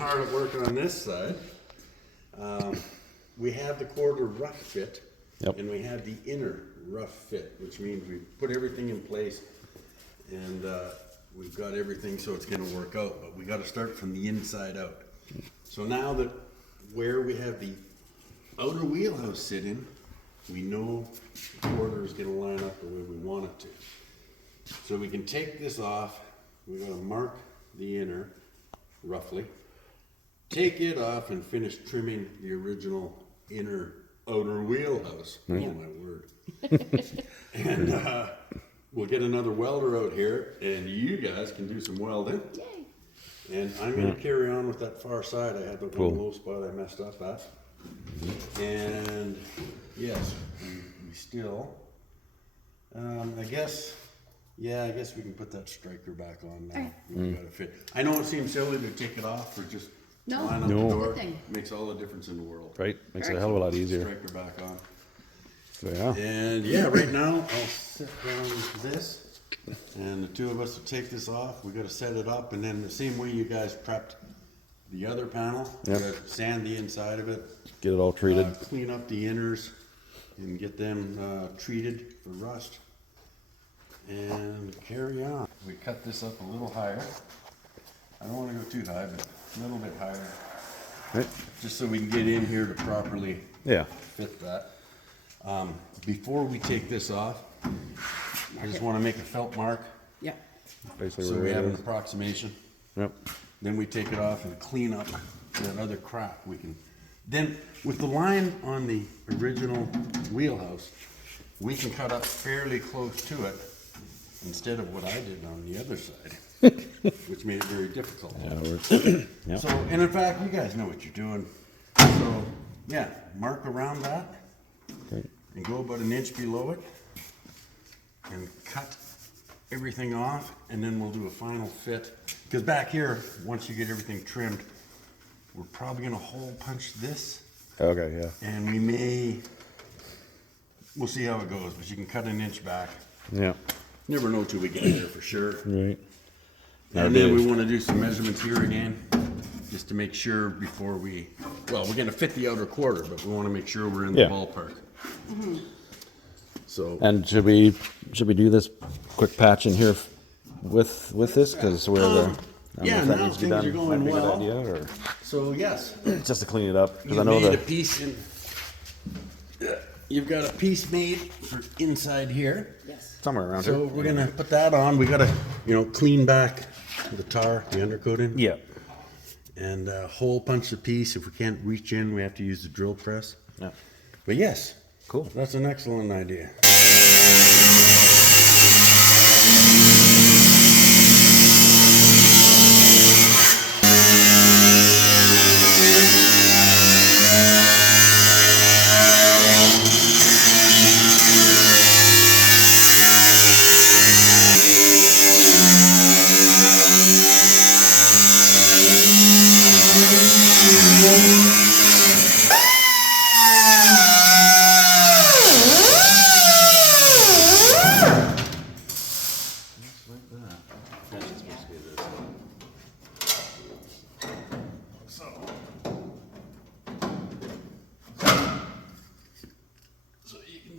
hard at work on this side. We have the quarter rough fit, and we have the inner rough fit, which means we put everything in place, and we've got everything so it's going to work out. But we got to start from the inside out. So now that where we have the outer wheelhouse sitting, we know the quarter is going to line up the way we want it to. So we can take this off. We got to mark the inner roughly, take it off, and finish trimming the original inner outer wheelhouse. Oh my word! And we'll get another welder out here, and you guys can do some welding. Yay! And I'm going to carry on with that far side. I had the one low spot I messed up at. And yes, we still, I guess we can put that striker back on now. We got to fit. I know it seems silly to take it off or just line up the door. Makes all the difference in the world. Right, makes it a hell of a lot easier. Striker back on. So yeah. And yeah, right now I'll set down this. And the two of us will take this off. We got to set it up, and then the same way you guys prepped the other panel, we got to sand the inside of it, get it all treated, clean up the inners, and get them treated for rust, and carry on. We cut this up a little higher. I don't want to go too high, but a little bit higher, right? Just so we can get in here to properly fit that. Before we take this off, I just want to make a felt mark. Yeah. Basically, so we have an approximation. Yep. Then we take it off and clean up that other crap. We can, then with the line on the original wheelhouse, we can cut up fairly close to it instead of what I did on the other side, which made it very difficult. Yeah, it works. So, and in fact, you guys know what you're doing. So, yeah, mark around that and go about an inch below it and cut everything off, and then we'll do a final fit. Because back here, once you get everything trimmed, we're probably going to hole punch this. Okay, yeah. And we'll see how it goes, but you can cut an inch back. Yeah. Never know till we get there for sure. Right. And then we want to do some measurements here again, just to make sure before we're going to fit the outer quarter, but we want to make sure we're in the ballpark. Mm-hmm. So. And should we do this quick patch in here with this, because we're now things are going well. Idea, or so yes, just to clean it up, because I know made a piece in. You've got a piece made for inside here. Yes. Somewhere around here. So we're gonna put that on. We gotta, clean back the tar, the undercoating. Yeah. And hole punch the piece. If we can't reach in, we have to use the drill press. Yeah. But yes. Cool. That's an excellent idea.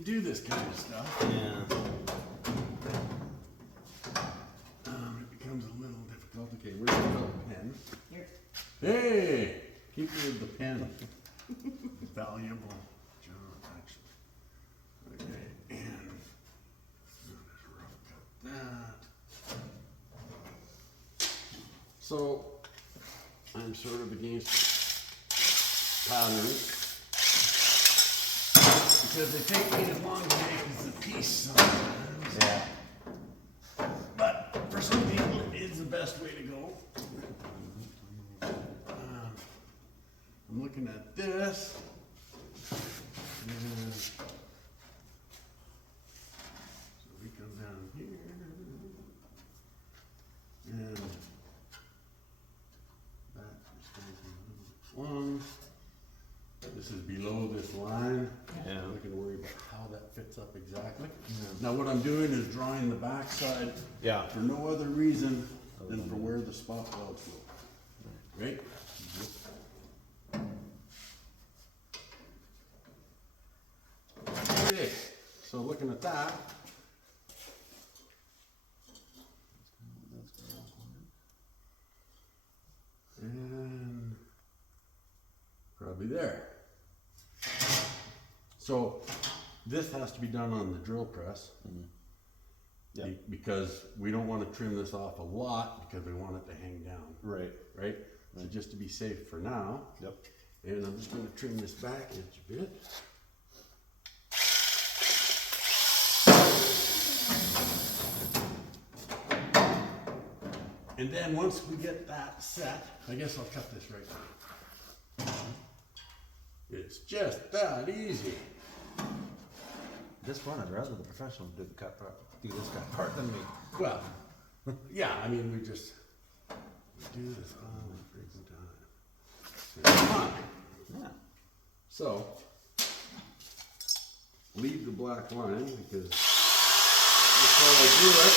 Do this kind of stuff. Yeah. It becomes a little difficult. Okay, where's the pen? Here. Hey, keep with the pen. Valuable job, actually. Okay, and I'll just rough cut that. So I'm sort of against patterns. Because they take me as long to make as a piece sometimes. Yeah. But for some people, it is the best way to go. I'm looking at this. And so we come down here. And that is going to be a little long. This is below this line. Yeah. I'm not going to worry about how that fits up exactly. Yeah. Now what I'm doing is drawing the backside for no other reason than for where the spot welds go. right? Okay, so looking at that, and probably there. So this has to be done on the drill press. Yep. Because we don't want to trim this off a lot because we want it to hang down. Right. Right? So just to be safe for now. Yep. And I'm just going to trim this back edge a bit. And then once we get that set, I guess I'll cut this right now. It's just that easy. This one, I'd rather the professional do the cut part, do this cut part than me. Well, yeah, I mean, we do this all the freaking time. It's fun. Yeah. So, leave the black line because before I do it,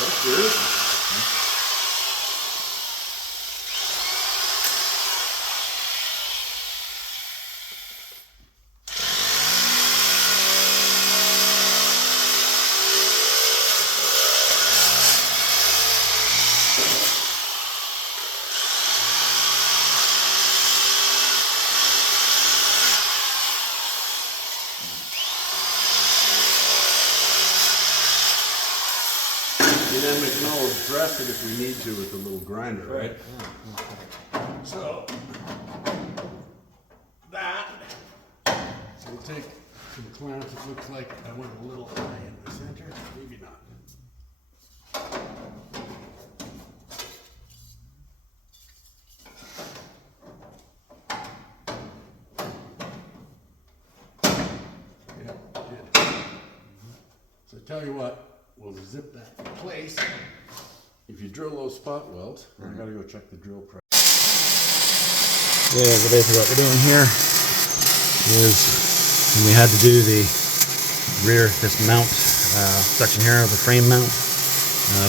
that's good. And then we can always dress it if we need to with a little grinder, right? So, that, so we'll take some clamps. It looks like I went a little high in the center, maybe not. Yeah, good. So tell you what, we'll zip that in place. If you drill those spot welds, I gotta go check the drill press. Yeah, so basically what we're doing here is when we had to do the rear, this mount section here of the frame mount,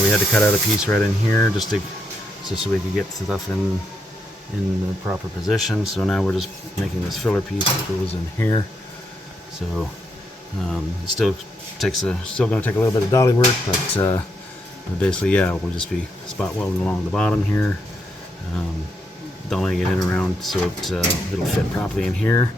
we had to cut out a piece right in here just so we could get stuff in the proper position. So now we're just making this filler piece that goes in here. So it still going to take a little bit of dolly work, but basically, yeah, we'll just be spot welding along the bottom here, dollying it in around so it'll fit properly in here.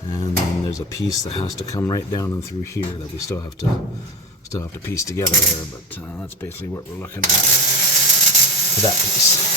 And then there's a piece that has to come right down and through here that we still have to piece together there. But that's basically what we're looking at for that piece.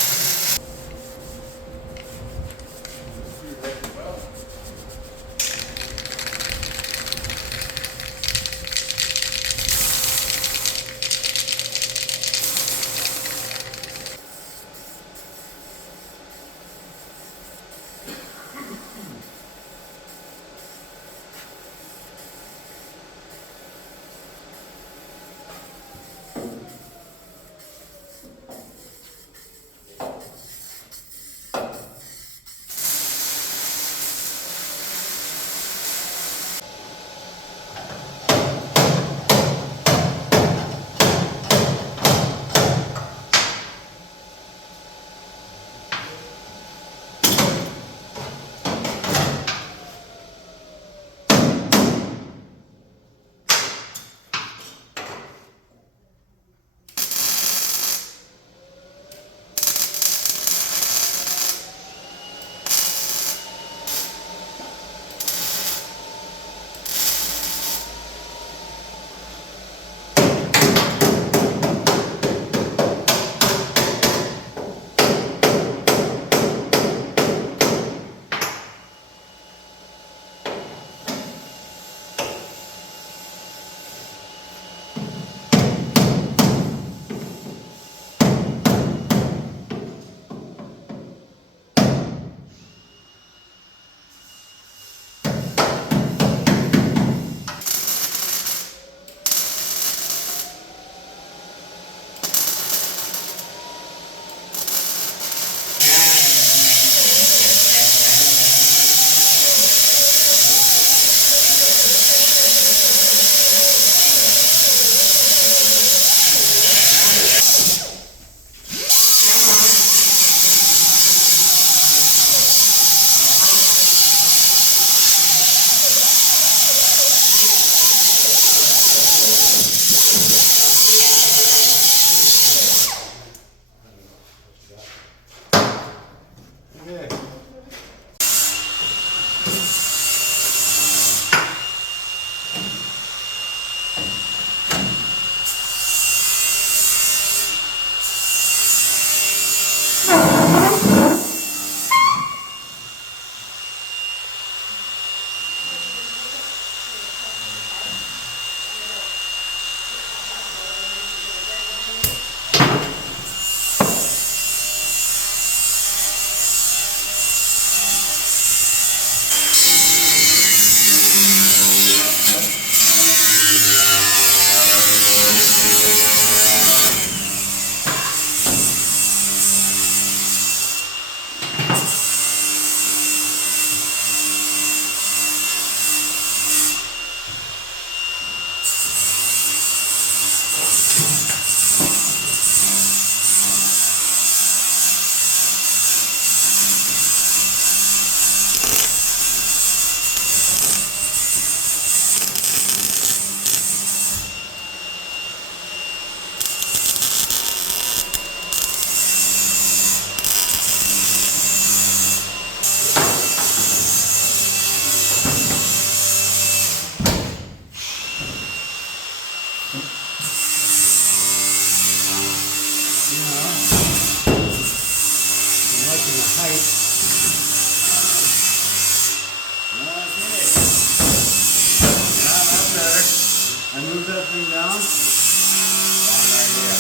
everything down. Wrong idea.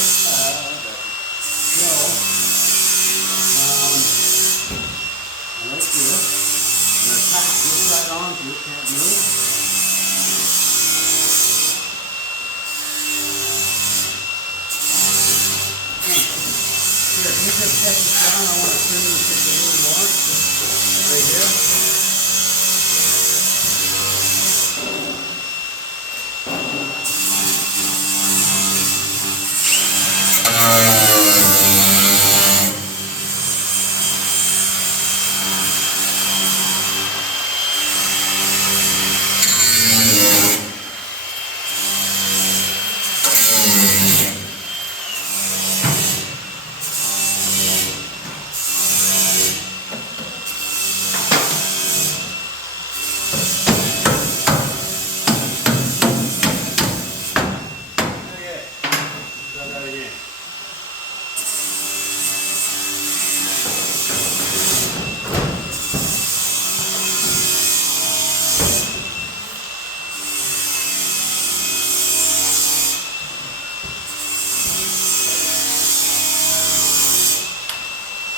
So, I like this. And I tack this right onto it, can't move. Here, can you just set this down? I want to trim this just a little more. Right here. Okay, try that again.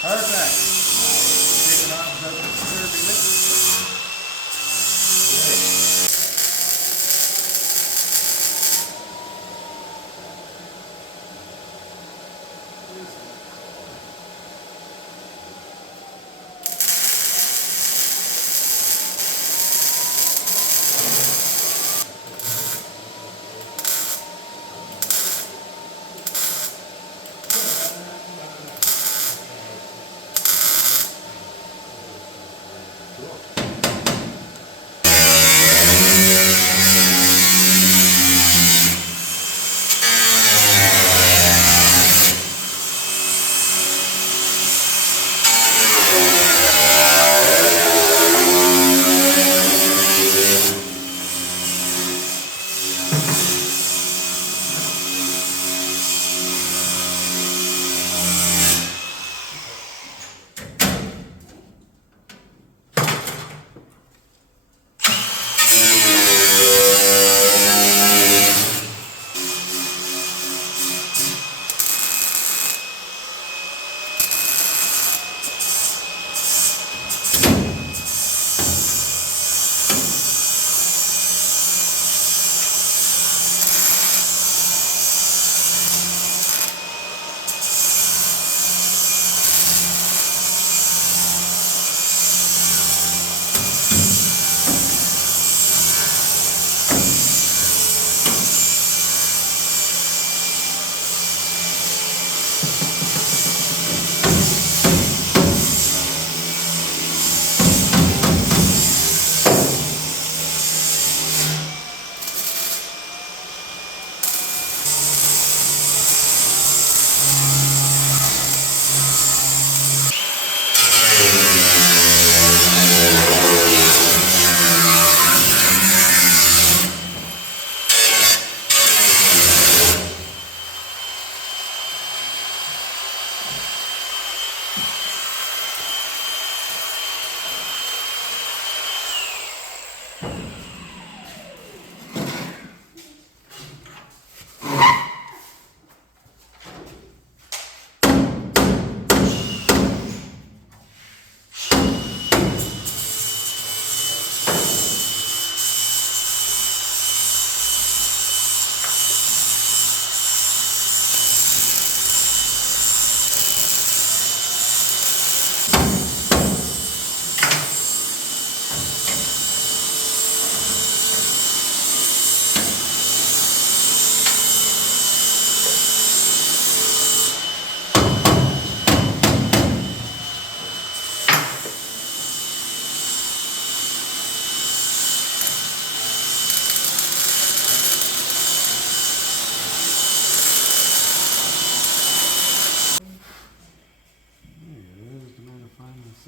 Perfect. Take it off, doesn't disturb it.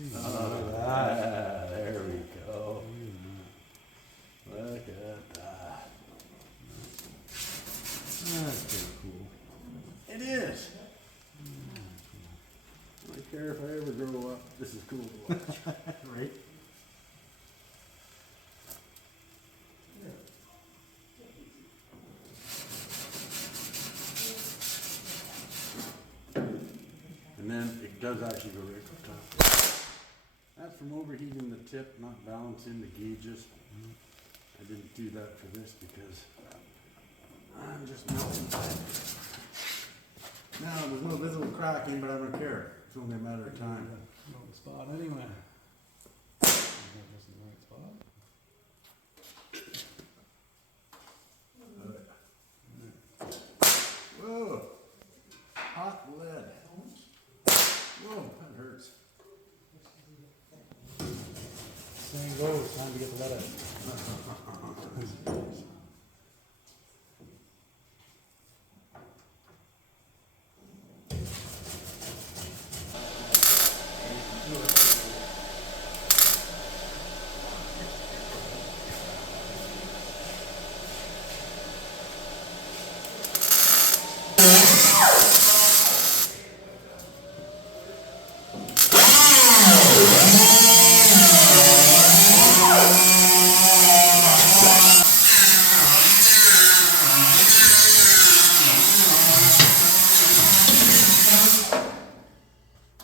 There we go. Look at that. That's pretty cool. It is. I don't care if I ever grow up. This is cool to watch. Right? does actually go right up top. That's from overheating the tip, not balancing the gauges. I didn't do that for this because I'm just melting. Now, there's no visible cracking, but I don't care. It's only a matter of time. Wrong spot anyway. That's the right spot. Whoa, hot lead. Whoa, that hurts. Saying goes, time to get the lead out.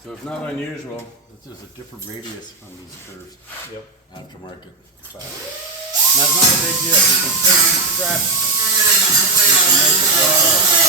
So it's not unusual. It's just a different radius on these curves. Yep. Aftermarket. Now it's not a big deal. We can start from scratch. We can make it work out.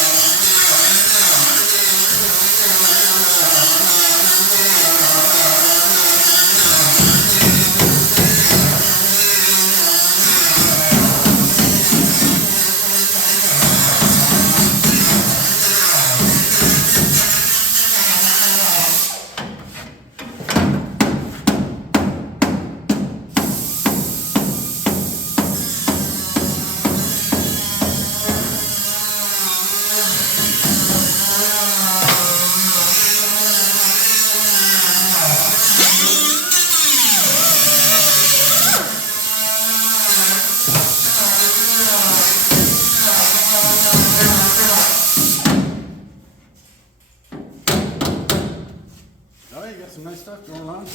Oh, you got some nice stuff going on.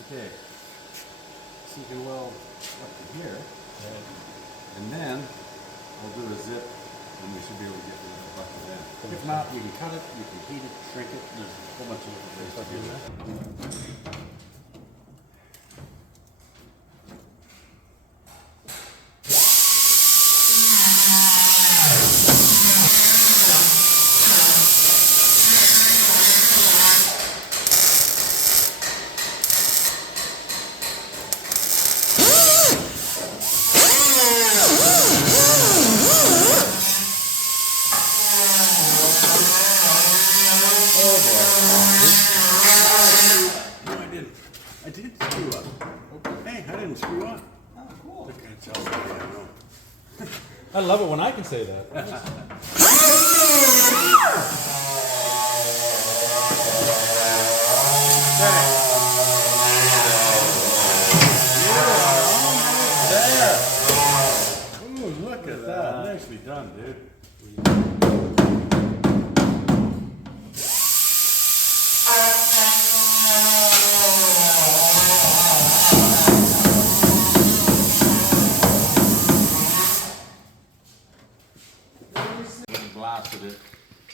Okay. So you can weld up to here. And then we'll do a zip and we should be able to get rid of the bucket then. If not, you can cut it, you can heat it, shrink it, there's a whole bunch of different ways to do that. No, I didn't. I did screw up. Hey, I didn't screw up. Oh, cool. Look at yourself. Yeah, I know. I love it when I can say that. Ooh, look at that. Nicely done, dude. Blasted it.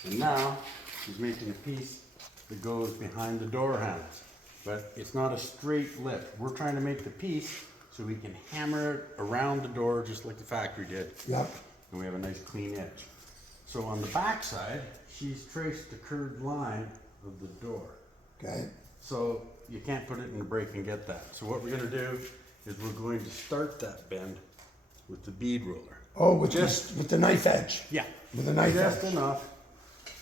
And now he's making a piece that goes behind the door handles. But it's not a straight lip. We're trying to make the piece so we can hammer it around the door just like the factory did. Yep. And we have a nice clean edge. So on the back side, she's traced the curved line of the door. Okay. So you can't put it in the brake and get that. So what we're gonna do is we're going to start that bend with the bead roller. Oh, with the knife edge. Yeah. With a knife Just edge. enough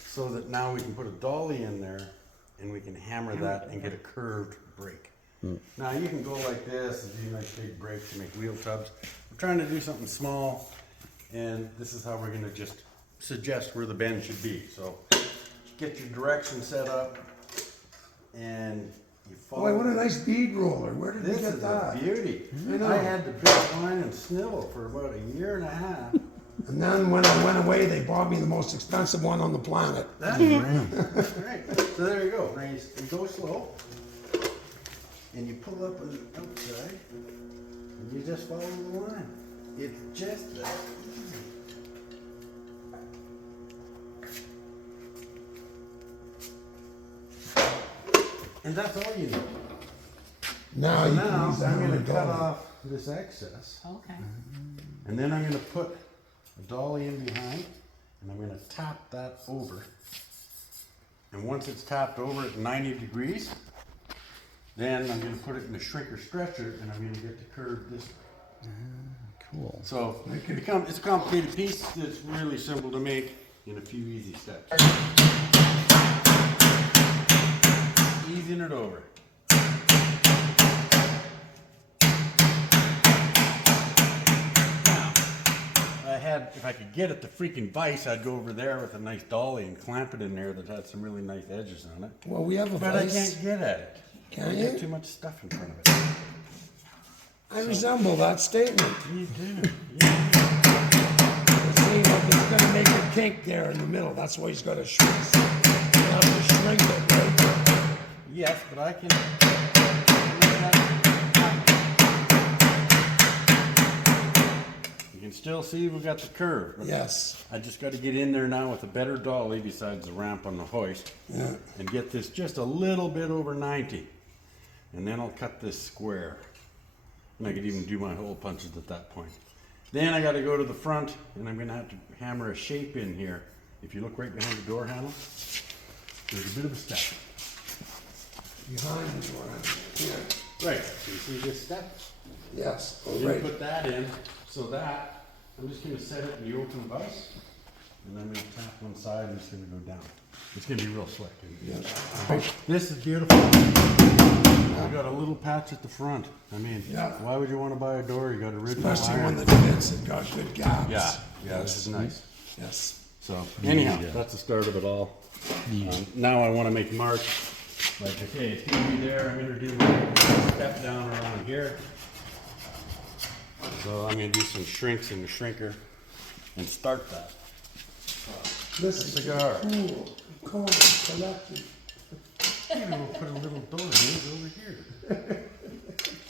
so that now we can put a dolly in there and we can hammer that and get a curved brake. Now you can go like this and do nice big brakes and make wheel tubs. We're trying to do something small and this is how we're gonna just suggest where the bend should be. So get your direction set up and you follow. Boy, what a nice bead roller. Where did This you get is that? a beauty. I know. I had to build mine and snivel for about a year and a half. And then when I went away, they bought me the most expensive one on the planet. That's right. So there you go. Now you go slow, and you pull up on the outside, and you just follow the line. It's just that easy. And that's all you need. Now, So you now can use that I'm on going the to cut dolly. off this excess, Okay. and then I'm going to put a dolly in behind, and I'm going to tap that over. And once it's tapped over at 90 degrees, then I'm going to put it in a shrinker stretcher, and I'm going to get the curve this way. Cool. So it's a complicated piece that's really simple to make in a few easy steps. Easing it over. Now, if I could get it to freaking vise, I'd go over there with a nice dolly and clamp it in there that had some really nice edges on it. Well, we have a But I vice. can't get at it. Can I you? got too much stuff in front of it. I resemble that statement. You do. See, look, it's gonna make a kink there in the middle. That's why he's got to shrink. You have to shrink it, right? Yes, but I can. You can still see we've got the curve. Yes. I just got to get in there now with a better dolly besides the ramp on the hoist, Yeah. and get this just a little bit over 90, and then I'll cut this square. And I could even do my hole punches at that point. Then I got to go to the front, and I'm going to have to hammer a shape in here. If you look right behind the door handle, there's a bit of a step. Behind the door. Here. Right. You see this step? Yes. I'm Oh, going right. to put that in, so that I'm just going to set it in the open vise, and I'm going to tap one side, and it's going to go down. It's going to be real slick. Yes. This is beautiful. We got a little patch at the front. I mean, Yeah. why would you want to buy a door? You got original Especially iron. one that fits and got good gaps. Yeah, this is nice. Yes. So anyhow, that's the start of it all. Now I want to make marks. Like, okay, it's going to be there. I'm going to do my step down around here. So I'm going to do some shrinks in the shrinker and start that. This is Cigar. cool. Cool. Collective. Maybe we'll put a little door hinge over here.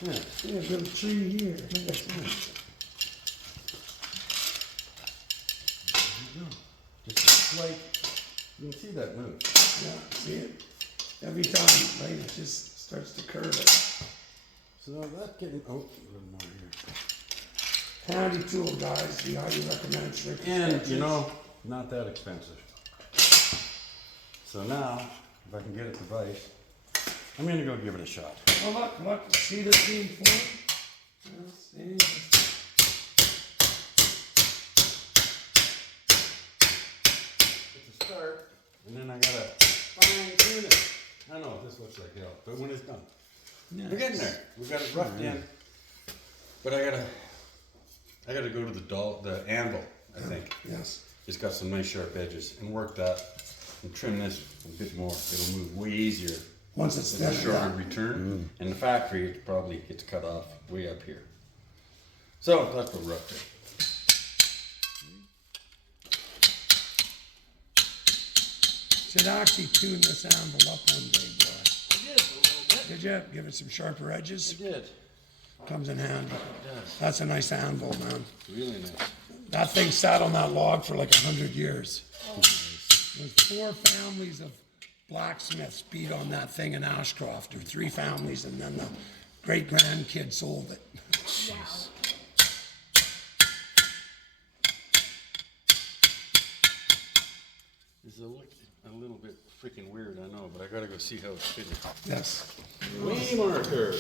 Yeah. Yeah, a little tree here. Just a slight, you can see that move. Yeah, see it? Every time, right? It just starts to curve it. So that's getting, oh, a little more here. Handy tool, guys. We highly recommend shrinking. And, you know, not that expensive. So now, if I can get it to vise, I'm gonna go give it a shot. Oh, look. See this being formed? See? It's a start, and then I gotta fine tune it. I know this looks like hell, but when it's done, we're getting there. We got it roughed in, but I gotta go to the anvil. I think Yes. it's got some nice sharp edges, and work that and trim this a bit more. It'll move way easier. Once it's It's a done, shorter yeah. return. In the factory, it probably gets cut off way up here. So that's what we're up to. Should actually tune this anvil up one day, boy. I did a little bit. Did you? Give it some sharper edges. I did. Comes in handy. It does. That's a nice anvil, man. Really nice. That thing sat on that log for like 100 years. There's 4 families of blacksmiths beat on that thing in Ashcroft, or 3 families, and then the great grandkid sold it. Wow. It's a little bit freaking weird, I know, but I gotta go see how it's fitting. Yes. Way marker.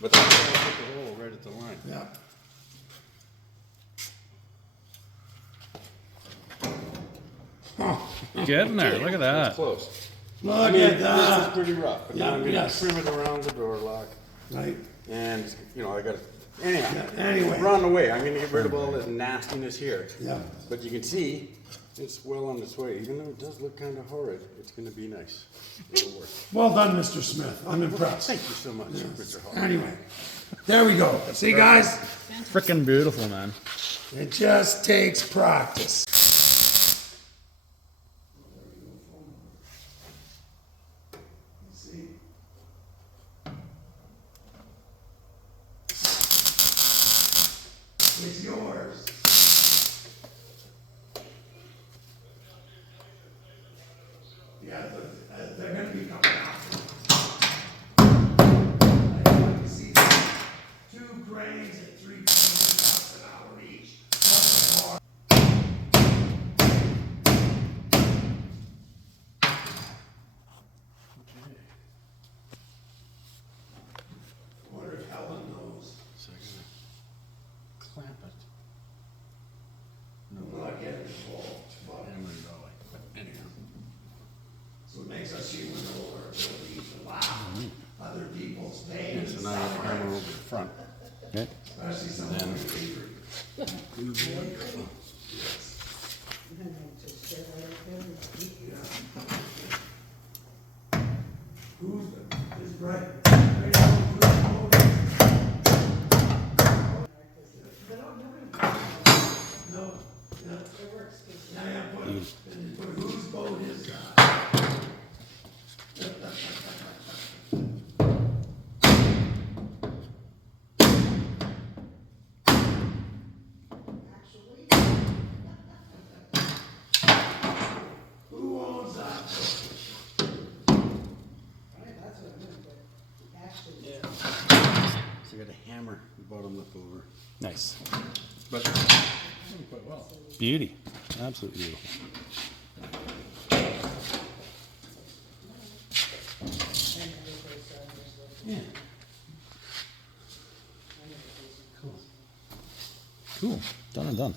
But that's why I put the hole right at the line. Yeah. Getting there. Look at That's that. close. Look I mean, at this is that. pretty rough, but now I'm gonna Yes. trim it around the door lock. Right. And, you know, I gotta, anyhow. Yeah, anyway. We're on the way. I'm gonna get rid of all this nastiness here. Yeah. But you can see, it's well on its way. Even though it does look kind of horrid, it's gonna be nice. It'll work. Well done, Mr. Smith. I'm impressed. Thank you so much, Mr. Hall. Anyway, there we go. See, guys? Freaking beautiful, man. It just takes practice. See? It's yours. Yeah, they're gonna be coming out. I want to see 2 grains at 3 miles an hour each. I wonder if Helen knows. So I'm gonna clamp it. I'm not getting involved, but Hammer it away. But anyhow. so it makes us human know our ability to laugh. Other people's pain. So now you hammer over the front. Okay. Especially someone Then- who's angry. Who's the, is right? Right out of the no, yeah. Now you put whose boat is that? Who owns that boat? So I got a hammer the bottom lip over. Nice. But Quite well. Beauty. Absolutely beautiful. yeah. Cool. Done and done.